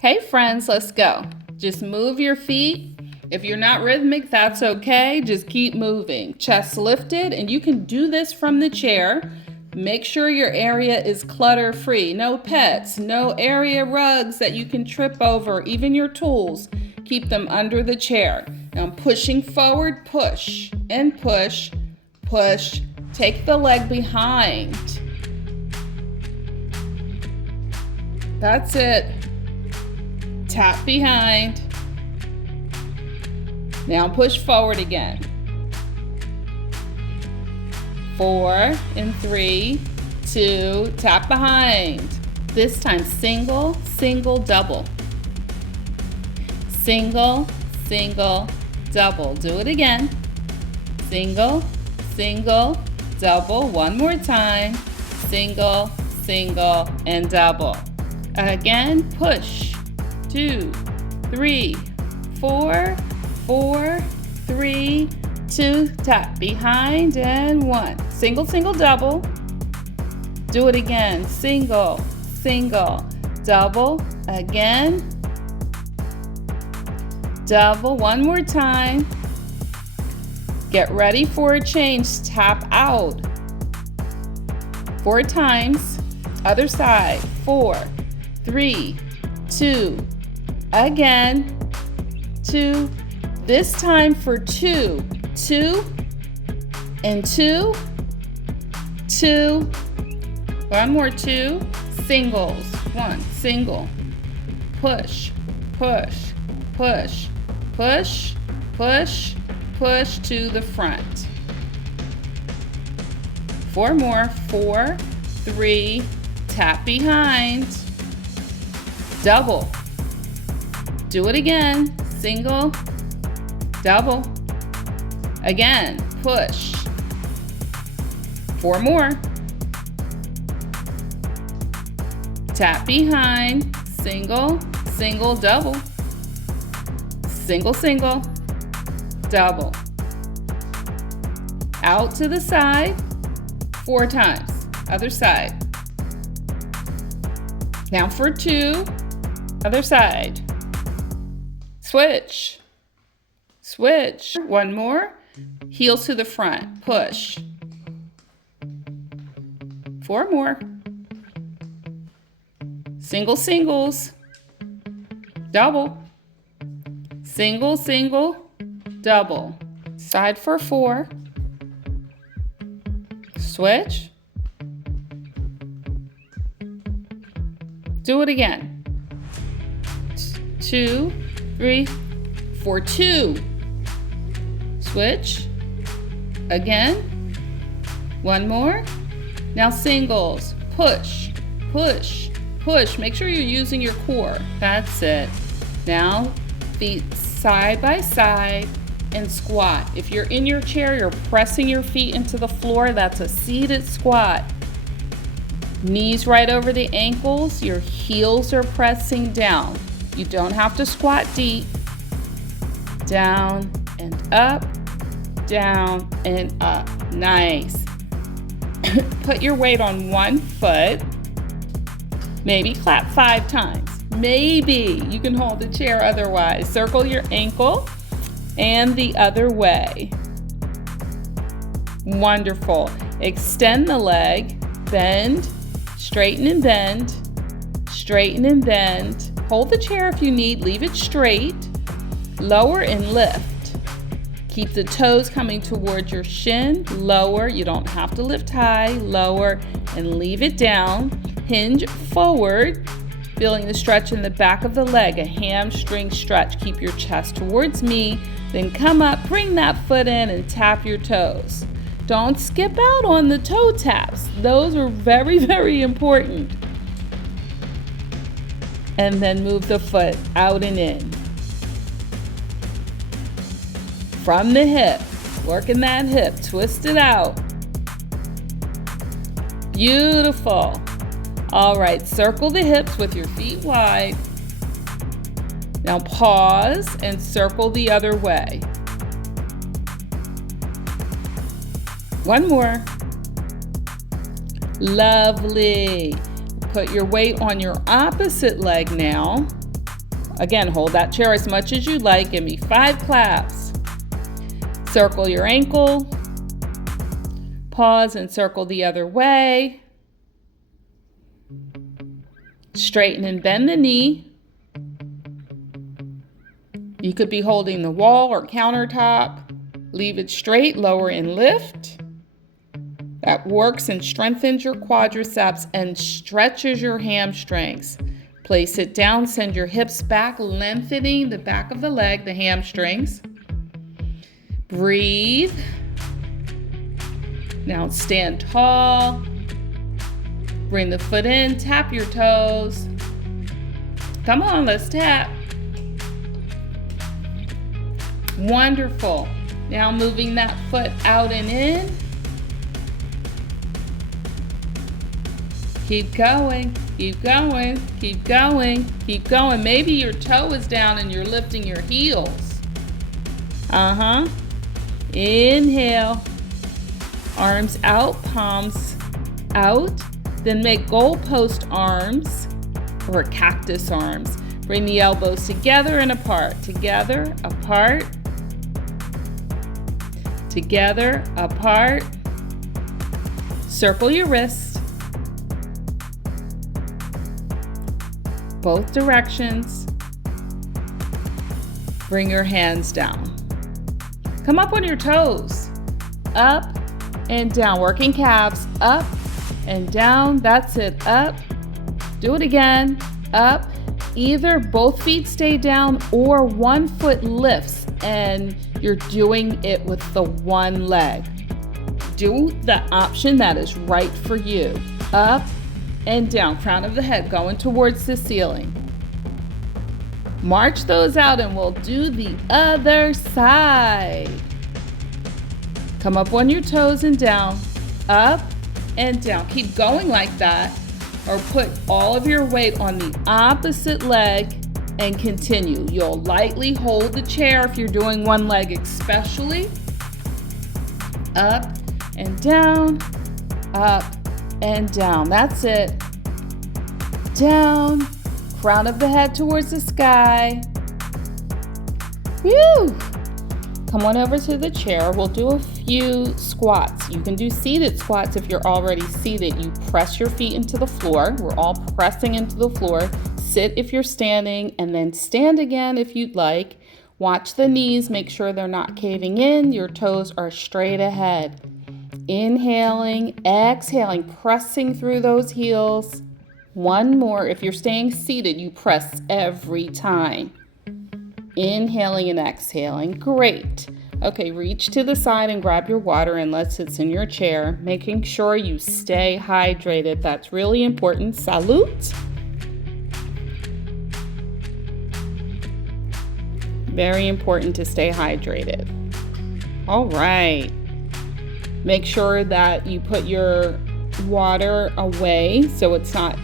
Hey friends, let's go. Just move your feet. If you're not rhythmic, that's okay. Just keep moving. Chest lifted, and you can do this from the chair. Make sure your area is clutter-free. No pets, no area rugs that you can trip over, even your tools. Keep them under the chair. Now I'm pushing forward, push, and push, push. Take the leg behind. That's it. Tap behind. Now push forward again. 4 and 3, 2, tap behind. This time single, single, double. Single, single, double. Do it again. Single, single, double. One more time. Single, single, and double. Again, push. 2, 3, 4, 4, 3, 2, tap behind, and 1. Single, single, double. Do it again. Single, single, double. Again. Double. One more time. Get ready for a change. Tap out. 4 times. Other side. 4, 3, 2. Again. 2. This time for 2. 2 and 2. 2. One more 2. Singles. 1. Single. Push. Push. Push. Push. Push. Push to the front. 4 more. 4, 3. Tap behind. Double. Do it again. Single, double. Again, push. 4 more. Tap behind. Single, single, double. Single, single, double. Out to the side. 4 times. Other side. Now for 2. Other side. Switch. Switch. 1 more. Heels to the front. Push. 4 more. Single, singles. Double. Single, single, double. Side for 4. Switch. Do it again. 2, 3, 4, 2. Switch. Again. 1 more. Now singles. Push, push, push. Make sure you're using your core. That's it. Now feet side by side and squat. If you're in your chair, you're pressing your feet into the floor. That's a seated squat. Knees right over the ankles. Your heels are pressing down. You don't have to squat deep. Down and up, down and up. Nice. Put your weight on 1 foot. Maybe clap 5 times. Maybe you can hold the chair otherwise. Circle your ankle and the other way. Wonderful. Extend the leg. Bend. Straighten and bend. Straighten and bend. Hold the chair if you need. Leave it straight. Lower and lift. Keep the toes coming towards your shin. Lower. You don't have to lift high. Lower and leave it down. Hinge forward. Feeling the stretch in the back of the leg. A hamstring stretch. Keep your chest towards me. Then come up. Bring that foot in and tap your toes. Don't skip out on the toe taps. Those are very, very important. And then move the foot out and in. From the hip, working that hip, twist it out. Beautiful. All right, circle the hips with your feet wide. Now pause and circle the other way. 1 more. Lovely. Put your weight on your opposite leg now. Again, hold that chair as much as you like. Give me 5 claps. Circle your ankle. Pause and circle the other way. Straighten and bend the knee. You could be holding the wall or countertop. Leave it straight, lower and lift. That works and strengthens your quadriceps and stretches your hamstrings. Place it down, send your hips back, lengthening the back of the leg, the hamstrings. Breathe. Now stand tall. Bring the foot in, tap your toes. Come on, let's tap. Wonderful. Now moving that foot out and in. Keep going, keep going, keep going, keep going. Maybe your toe is down and you're lifting your heels. Inhale. Arms out, palms out. Then make goalpost arms or cactus arms. Bring the elbows together and apart. Together, apart. Together, apart. Circle your wrists. Both directions. Bring your hands down. Come up on your toes. Up and down. Working calves. Up and down. That's it. Up. Do it again. Up. Either both feet stay down or one foot lifts and you're doing it with the one leg. Do the option that is right for you. Up and down, crown of the head going towards the ceiling. March those out and we'll do the other side. Come up on your toes and down, up and down. Keep going like that, or put all of your weight on the opposite leg and continue. You'll lightly hold the chair if you're doing one leg especially. Up and down, up and down. That's it. Down, crown of the head towards the sky. Whew. Come on over to the chair. We'll do a few squats. You can do seated squats if you're already seated. You press your feet into the floor. We're all pressing into the floor. Sit if you're standing, and then stand again if you'd like. Watch the knees. Make sure they're not caving in. Your toes are straight ahead. Inhaling, exhaling, pressing through those heels. One more. If you're staying seated, you press every time. Inhaling and exhaling. Great. Okay, reach to the side and grab your water unless it's in your chair, making sure you stay hydrated. That's really important. Salute. Very important to stay hydrated. All right. Make sure that you put your water away so it's not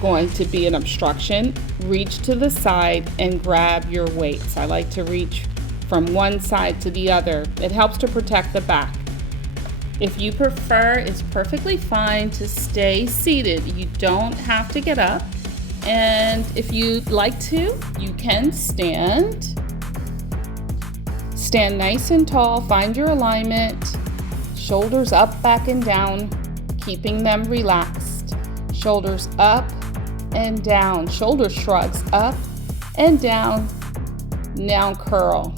going to be an obstruction. Reach to the side and grab your weights. I like to reach from one side to the other. It helps to protect the back. If you prefer, it's perfectly fine to stay seated. You don't have to get up. And if you'd like to, you can stand. Stand nice and tall. Find your alignment. Shoulders up, back, and down, keeping them relaxed. Shoulders up and down. Shoulder shrugs up and down. Now curl.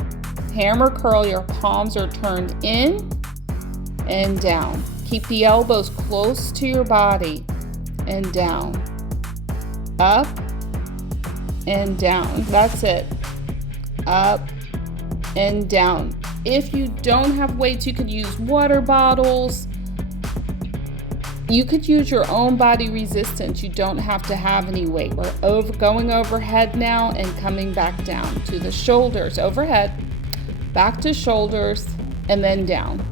Hammer curl. Your palms are turned in and down. Keep the elbows close to your body and down. Up and down. That's it. Up and down. If you don't have weights, you could use water bottles. You could use your own body resistance. You don't have to have any weight. We're going overhead now and coming back down to the shoulders. Overhead, back to shoulders, and then down.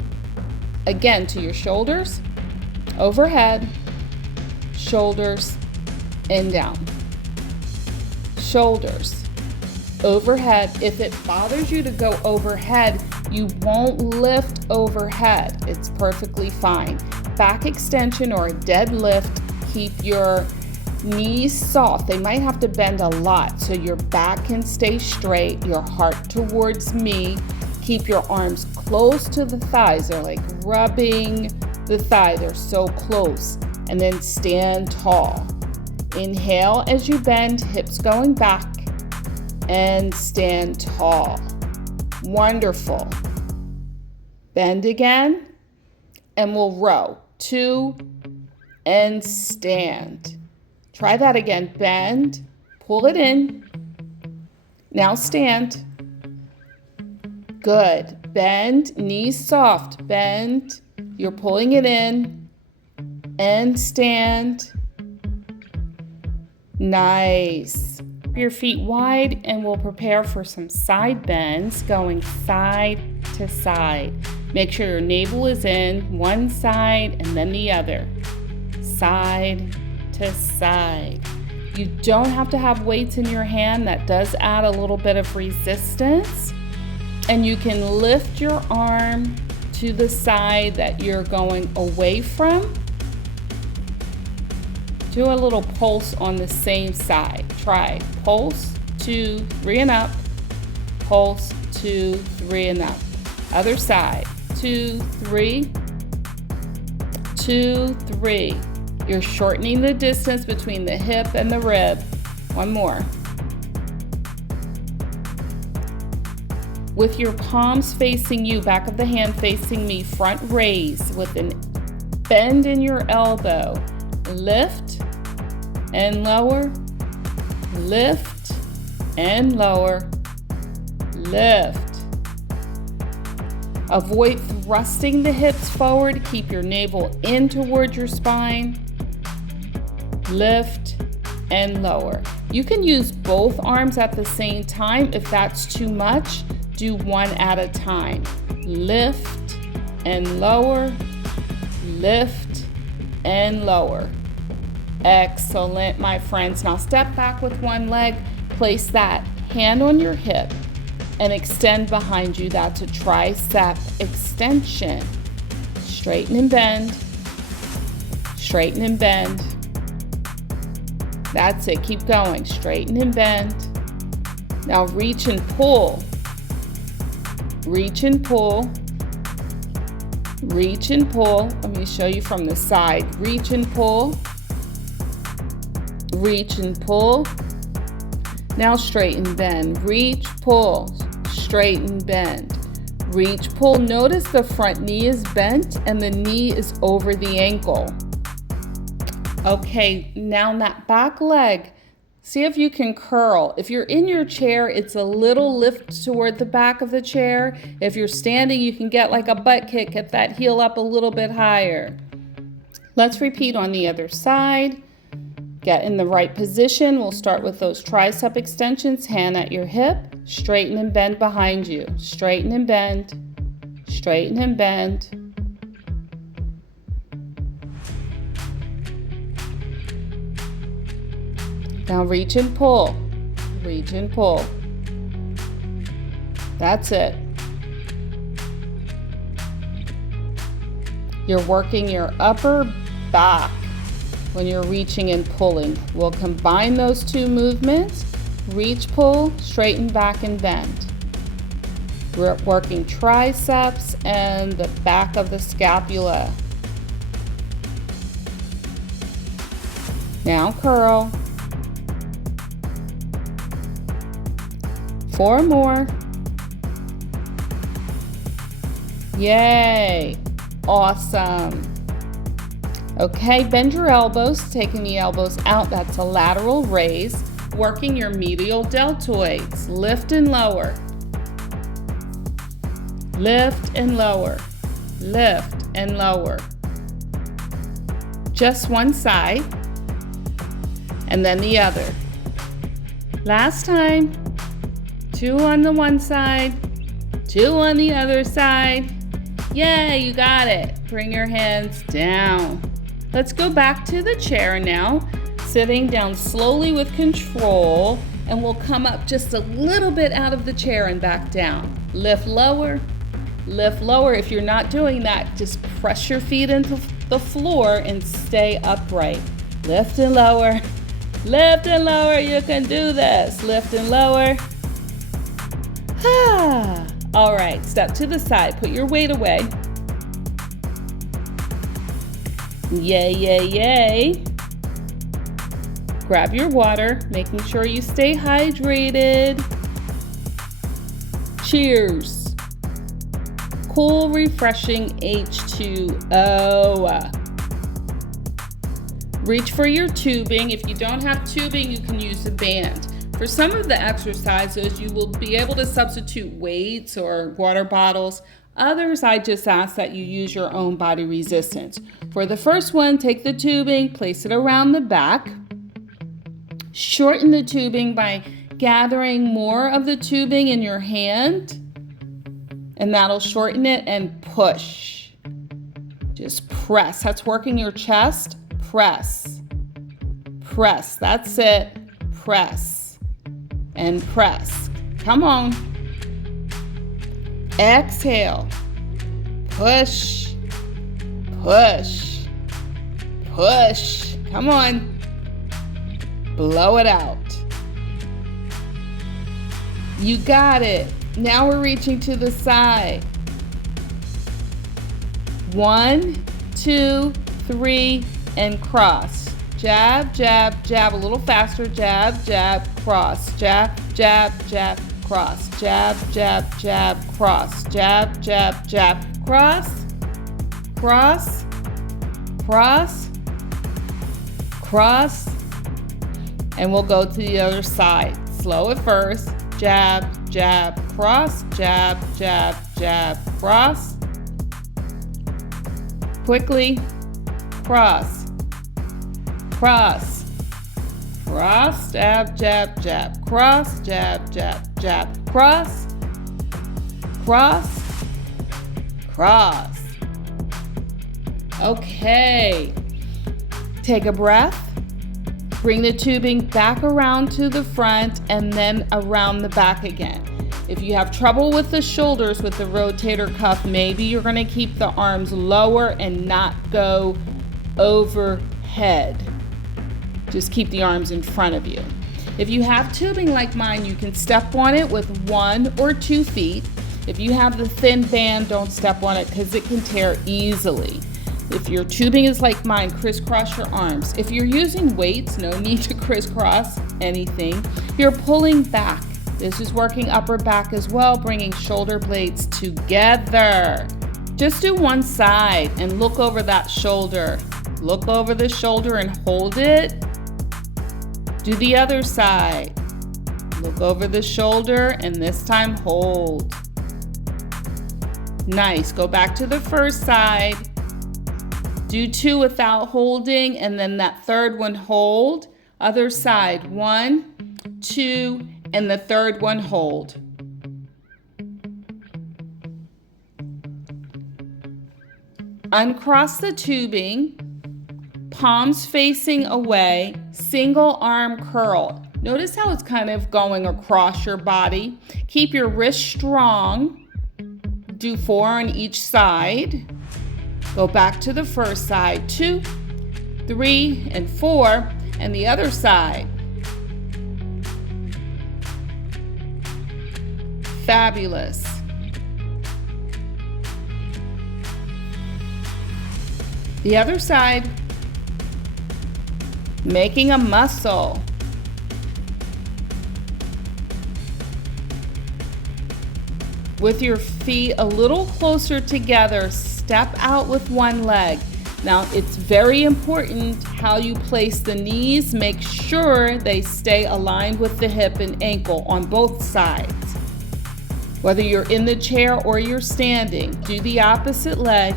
Again to your shoulders, overhead, shoulders, and down. Shoulders, overhead. If it bothers you to go overhead, you won't lift overhead. It's perfectly fine. Back extension or a deadlift, keep your Knees soft. They might have to bend a lot so your back can stay straight, your heart towards me. Keep your arms close to the thighs. They're like rubbing the thigh. They're so close. And then stand tall. Inhale as you bend, hips going back, and stand tall. Wonderful. Bend again, and we'll row. 2, and stand. Try that again. Bend, pull it in. Now stand. Good. Bend, knees soft. Bend, you're pulling it in, and stand. Nice. Your feet wide, and we'll prepare for some side bends, going side to side. Make sure your navel is in one side and then the other. Side to side. You don't have to have weights in your hand. That does add a little bit of resistance. And you can lift your arm to the side that you're going away from. Do a little pulse on the same side. Try pulse, 2, 3 and up. Pulse, 2, 3 and up. Other side. 2, 3. 2, 3. You're shortening the distance between the hip and the rib. One more. With your palms facing you, back of the hand facing me, front raise with a bend in your elbow. Lift and lower. Lift and lower. Lift. Avoid thrusting the hips forward. Keep your navel in towards your spine. Lift and lower. You can use both arms at the same time. If that's too much, do one at a time. Lift and lower. Lift and lower. Excellent, my friends. Now step back with one leg. Place that hand on your hip and extend behind you. That's a tricep extension. Straighten and bend. Straighten and bend. That's it. Keep going. Straighten and bend. Now reach and pull. Reach and pull. Reach and pull. Let me show you from the side. Reach and pull. Reach and pull. Now straighten, bend. Reach, pull. Straighten, bend. Reach, pull. Notice the front knee is bent and the knee is over the ankle. Okay, now that back leg, see if you can curl. If you're in your chair, it's a little lift toward the back of the chair. If you're standing, you can get like a butt kick, get that heel up a little bit higher. Let's repeat on the other side. Get in the right position. We'll start with those tricep extensions, hand at your hip, straighten and bend behind you. Straighten and bend, straighten and bend. Now reach and pull, reach and pull. That's it. You're working your upper back when you're reaching and pulling. We'll combine those two movements. Reach, pull, straighten back and bend. We're working triceps and the back of the scapula. Now curl. 4 more. Yay. Awesome. Okay, bend your elbows, taking the elbows out. That's a lateral raise. Working your medial deltoids. Lift and lower. Lift and lower. Lift and lower. Just one side. And then the other. Last time. 2 on the one side. 2 on the other side. Yay, you got it. Bring your hands down. Let's go back to the chair now. Sitting down slowly with control, and we'll come up just a little bit out of the chair and back down. Lift lower, lift lower. If you're not doing that, just press your feet into the floor and stay upright. Lift and lower, Lift and lower, you can do this. Lift and lower. All right, step to the side, put your weight away. Yay, yay, yay. Grab your water, making sure you stay hydrated. Cheers. Cool, refreshing H2O. Reach for your tubing. If you don't have tubing, you can use a band. For some of the exercises, you will be able to substitute weights or water bottles. Others, I just ask that you use your own body resistance. For the first one, take the tubing, place it around the back. Shorten the tubing by gathering more of the tubing in your hand, and that'll shorten it, and push. Just press. That's working your chest. Press. Press. That's it. Press. And press. Come on. Exhale. Push. Push. Push. Come on. Blow it out. You got it. Now we're reaching to the side. 1, 2, 3, and cross. Jab, jab, jab. A little faster. Jab, jab, cross. Jab, jab, jab, cross. Jab, jab, jab, cross. Jab, jab, jab, cross. Cross. Cross. Cross. And we'll go to the other side. Slow at first. Jab, jab, cross. Jab, jab, jab, cross. Quickly. Cross. Cross. Cross. Jab, jab, jab. Cross. Jab, jab, jab. Cross. Cross. Cross. Okay. Take a breath. Bring the tubing back around to the front and then around the back again. If you have trouble with the shoulders with the rotator cuff, maybe you're going to keep the arms lower and not go overhead. Just keep the arms in front of you. If you have tubing like mine, you can step on it with 1 or 2 feet. If you have the thin band, don't step on it because it can tear easily. If your tubing is like mine, crisscross your arms. If you're using weights, no need to crisscross anything. You're pulling back. This is working upper back as well, bringing shoulder blades together. Just do one side and look over that shoulder. Look over the shoulder and hold it. Do the other side. Look over the shoulder and this time hold. Nice. Go back to the first side. Do 2 without holding, and then that third one hold. Other side, 1, 2, and the third one hold. Uncross the tubing, palms facing away, single arm curl. Notice how it's kind of going across your body. Keep your wrist strong. Do 4 on each side. Go back to the first side, 2, 3, and 4, and the other side. Fabulous. The other side. Making a muscle. With your feet a little closer together, step out with one leg. Now, it's very important how you place the knees. Make sure they stay aligned with the hip and ankle on both sides. Whether you're in the chair or you're standing, do the opposite leg.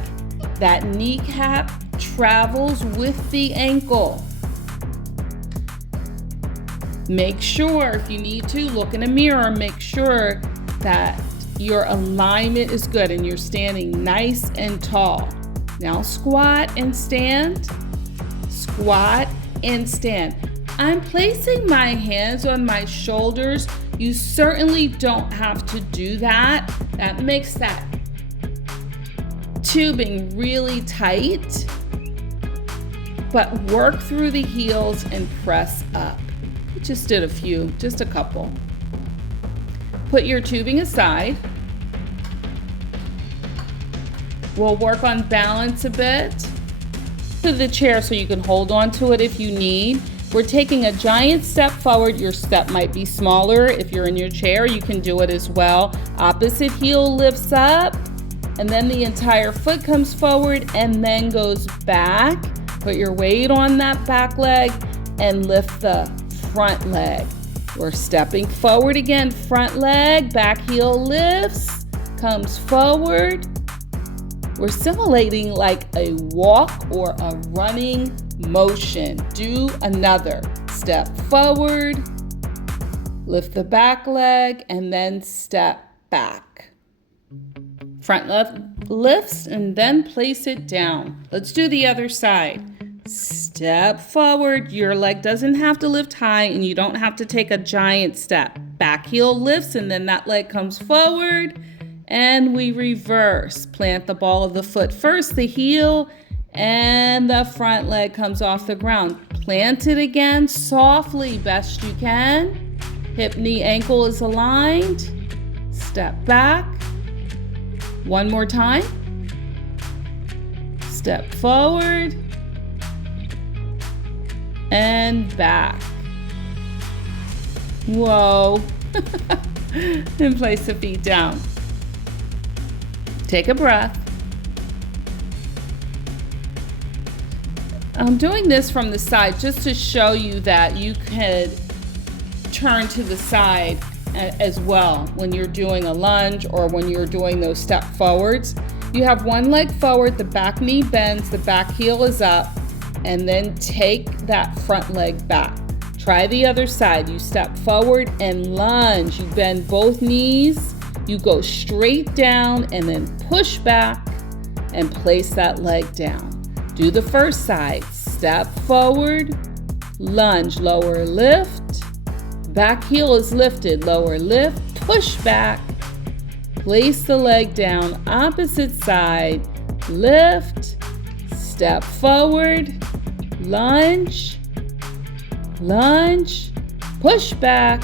That kneecap travels with the ankle. Make sure, if you need to, look in a mirror. Make sure that your alignment is good and you're standing nice and tall. Now squat and stand. Squat and stand. I'm placing my hands on my shoulders. You certainly don't have to do that. That makes that tubing really tight. but work through the heels and press up. We just did a few, just a couple. Put your tubing aside. We'll work on balance a bit to the chair so you can hold on to it if you need. We're taking a giant step forward. Your step might be smaller. If you're in your chair, you can do it as well. Opposite heel lifts up, and then the entire foot comes forward and then goes back. Put your weight on that back leg and lift the front leg. We're stepping forward again, front leg, back heel lifts, comes forward. We're simulating like a walk or a running motion. Do another. Step forward, lift the back leg, and then step back. Front leg lifts and then place it down. Let's do the other side. Step forward. Your leg doesn't have to lift high and you don't have to take a giant step. Back heel lifts and then that leg comes forward and we reverse. Plant the ball of the foot first, the heel, and the front leg comes off the ground. Plant it again softly, best you can. Hip, knee, ankle is aligned. Step back. One more time. Step forward. And back. Whoa. And place the feet down. Take a breath. I'm doing this from the side just to show you that you could turn to the side as well when you're doing a lunge or when you're doing those step forwards. You have one leg forward, the back knee bends, the back heel is up, and then take that front leg back. Try the other side. You step forward and lunge. You bend both knees. You go straight down and then push back and place that leg down. Do the first side. Step forward, lunge, lower lift. Back heel is lifted, lower lift, push back. Place the leg down, opposite side, lift, step forward, lunge, lunge, push back.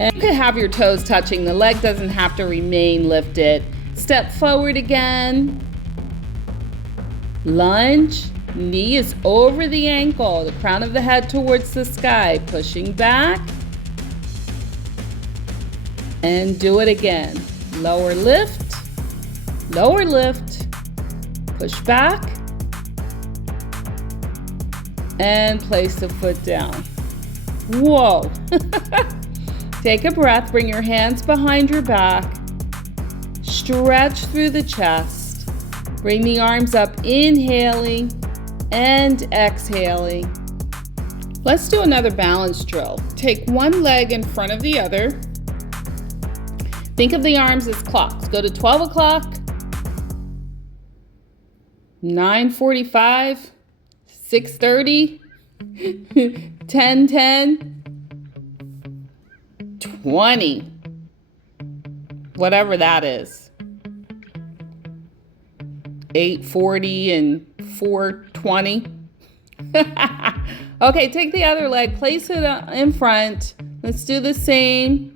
And you can have your toes touching. The leg doesn't have to remain lifted. Step forward again. Lunge, knee is over the ankle, the crown of the head towards the sky, pushing back. And do it again. Lower lift, push back, and place the foot down. Whoa. Take a breath, bring your hands behind your back, stretch through the chest, bring the arms up, inhaling and exhaling. Let's do another balance drill. Take one leg in front of the other. Think of the arms as clocks. Go to 12 o'clock, 9:45, 6:30, 10:10, 20, whatever that is. 8:40 and 4:20. Okay, take the other leg, place it in front. Let's do the same.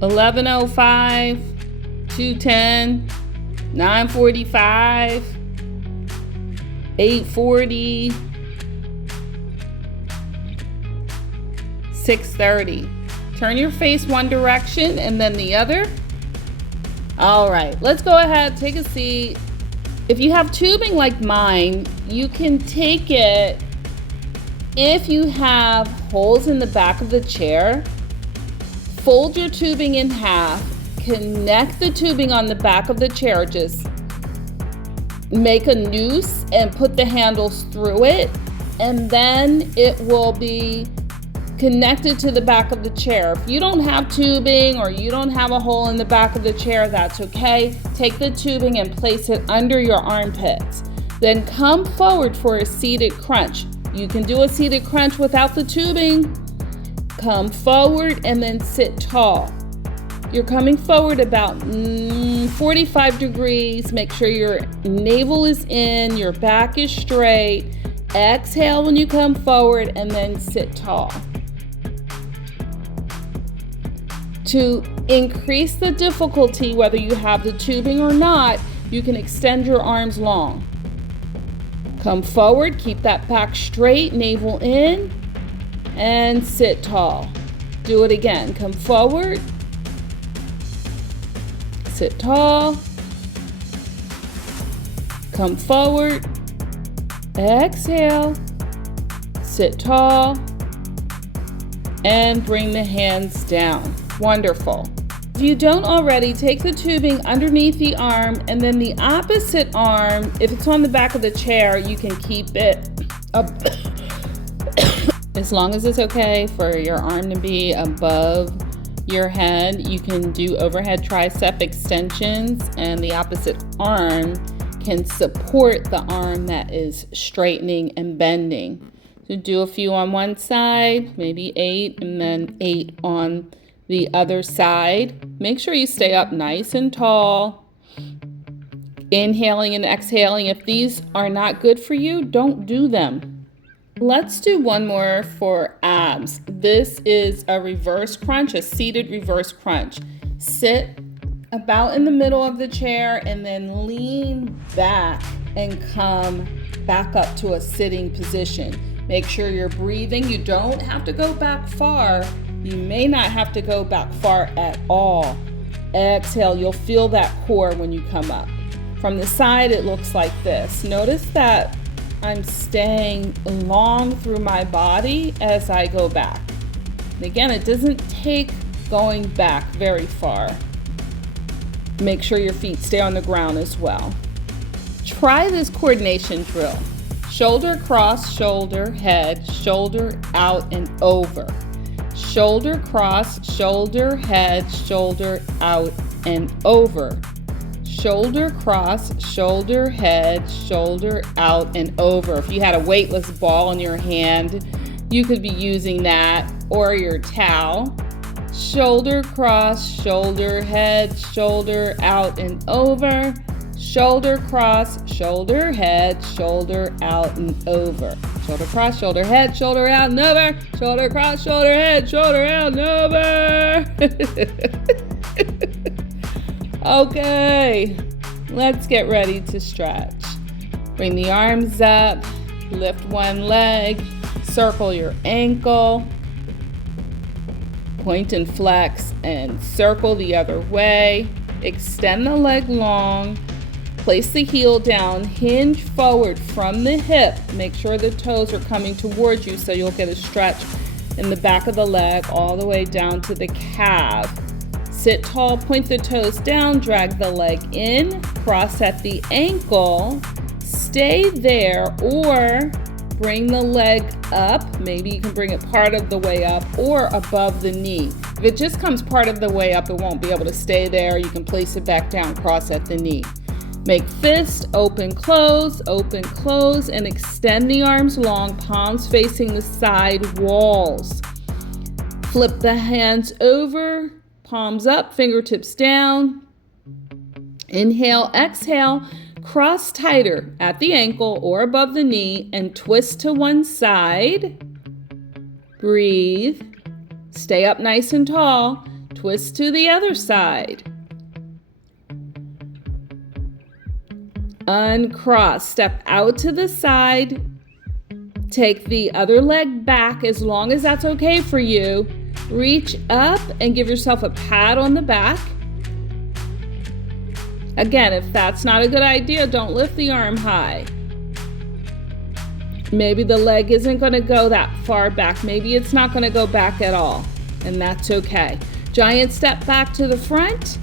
11:05, 2:10, 9:45, 8:40, 6:30. Turn your face one direction and then the other. All right, let's go ahead, take a seat. If you have tubing like mine, you can take it. If you have holes in the back of the chair, fold your tubing in half, connect the tubing on the back of the chair, just make a noose and put the handles through it, and then it will be connected to the back of the chair. If you don't have tubing or you don't have a hole in the back of the chair, that's okay. Take the tubing and place it under your armpits. Then come forward for a seated crunch. You can do a seated crunch without the tubing. Come forward and then sit tall. You're coming forward about 45 degrees. Make sure your navel is in, your back is straight. Exhale when you come forward and then sit tall. To increase the difficulty, whether you have the tubing or not, you can extend your arms long. Come forward, keep that back straight, navel in, and sit tall. Do it again. Come forward, sit tall, come forward, exhale, sit tall, and bring the hands down. Wonderful. If you don't already, take the tubing underneath the arm, and then the opposite arm, if it's on the back of the chair, you can keep it up as long as it's okay for your arm to be above your head. You can do overhead tricep extensions, and the opposite arm can support the arm that is straightening and bending. So do a few on one side, maybe 8, and then 8 on the other side. Make sure you stay up nice and tall. Inhaling and exhaling. If these are not good for you, don't do them. Let's do one more for abs. This is a reverse crunch, a seated reverse crunch. Sit about in the middle of the chair and then lean back and come back up to a sitting position. Make sure you're breathing. You don't have to go back far. You may not have to go back far at all. Exhale, you'll feel that core when you come up. From the side, it looks like this. Notice that I'm staying long through my body as I go back. And again, it doesn't take going back very far. Make sure your feet stay on the ground as well. Try this coordination drill. Shoulder cross, shoulder, head, shoulder out and over. Shoulder cross, shoulder, head, shoulder out and over. Shoulder cross, shoulder, head, shoulder out and over. If you had a weightless ball in your hand, you could be using that, or your towel. Shoulder cross, shoulder, head, shoulder out and over. Shoulder cross, shoulder, head, shoulder out and over. Shoulder cross, shoulder, head, shoulder out and over. Shoulder cross, shoulder, head, shoulder out and over. Okay, let's get ready to stretch. Bring the arms up, lift one leg, circle your ankle, point and flex and circle the other way. Extend the leg long. Place the heel down, hinge forward from the hip. Make sure the toes are coming towards you so you'll get a stretch in the back of the leg all the way down to the calf. Sit tall, point the toes down, drag the leg in, cross at the ankle, stay there, or bring the leg up. Maybe you can bring it part of the way up or above the knee. If it just comes part of the way up, it won't be able to stay there. You can place it back down, cross at the knee. Make fist, open, close, and extend the arms long, palms facing the side walls. Flip the hands over, palms up, fingertips down. Inhale, exhale, cross tighter at the ankle or above the knee and twist to one side. Breathe. Stay up nice and tall. Twist to the other side. Uncross, step out to the side, take the other leg back as long as that's okay for you. Reach up and give yourself a pat on the back. Again, if that's not a good idea, don't lift the arm high. Maybe the leg isn't going to go that far back. Maybe it's not going to go back at all, and that's okay. Giant step back to the front.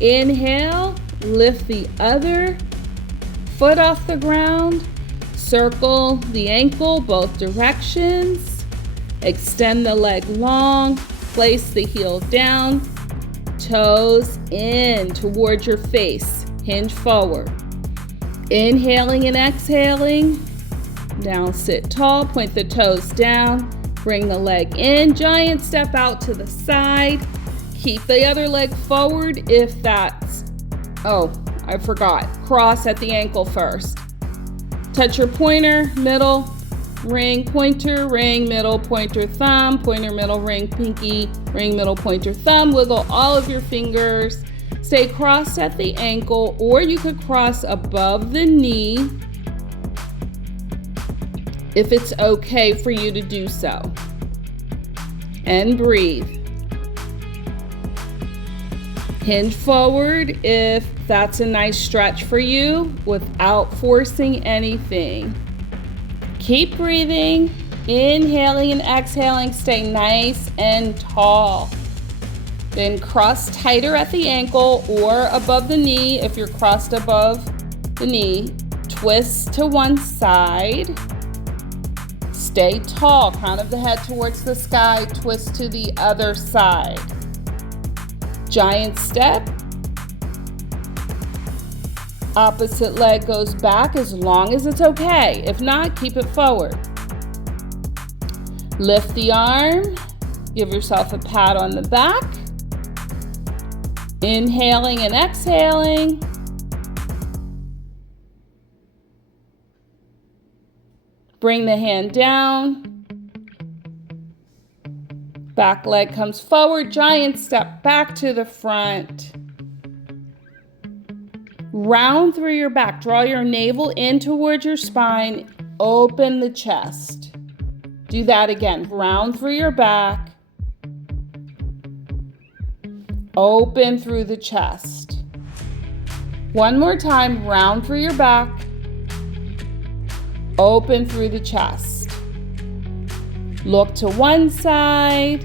Inhale, lift the other foot off the ground, circle the ankle both directions, extend the leg long, place the heel down, toes in towards your face, hinge forward. Inhaling and exhaling, now sit tall, point the toes down, bring the leg in, giant step out to the side, Keep the other leg forward if that's, oh, I forgot. Cross at the ankle first. Touch your pointer, middle, ring, pointer, ring, middle, pointer, thumb, pointer, middle, ring, pinky, ring, middle, pointer, thumb. Wiggle all of your fingers. Stay crossed at the ankle, or you could cross above the knee if it's okay for you to do so. And breathe. Hinge forward if that's a nice stretch for you without forcing anything. Keep breathing, inhaling and exhaling. Stay nice and tall. Then cross tighter at the ankle or above the knee if you're crossed above the knee. Twist to one side. Stay tall, crown of the head towards the sky. Twist to the other side. Giant step. Opposite leg goes back as long as it's okay. If not, keep it forward. Lift the arm. Give yourself a pat on the back. Inhaling and exhaling. Bring the hand down. Back leg comes forward. Giant step back to the front. Round through your back. Draw your navel in towards your spine. Open the chest. Do that again. Round through your back. Open through the chest. One more time. Round through your back. Open through the chest. Look to one side.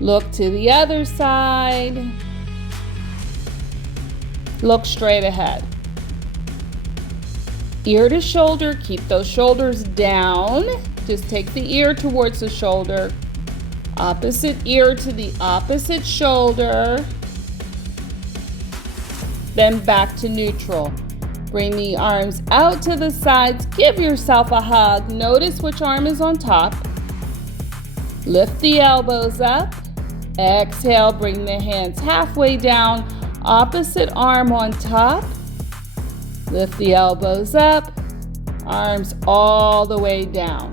Look to the other side. Look straight ahead. Ear to shoulder, keep those shoulders down. Just take the ear towards the shoulder. Opposite ear to the opposite shoulder. Then back to neutral. Bring the arms out to the sides. Give yourself a hug. Notice which arm is on top. Lift the elbows up. Exhale, bring the hands halfway down. Opposite arm on top. Lift the elbows up. Arms all the way down.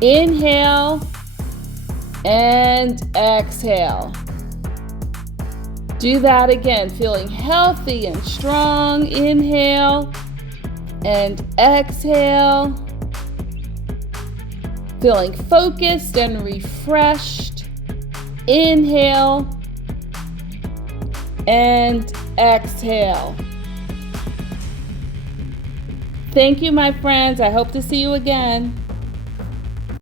Inhale and exhale. Do that again, feeling healthy and strong. Inhale and exhale. Feeling focused and refreshed. Inhale and exhale. Thank you, my friends. I hope to see you again.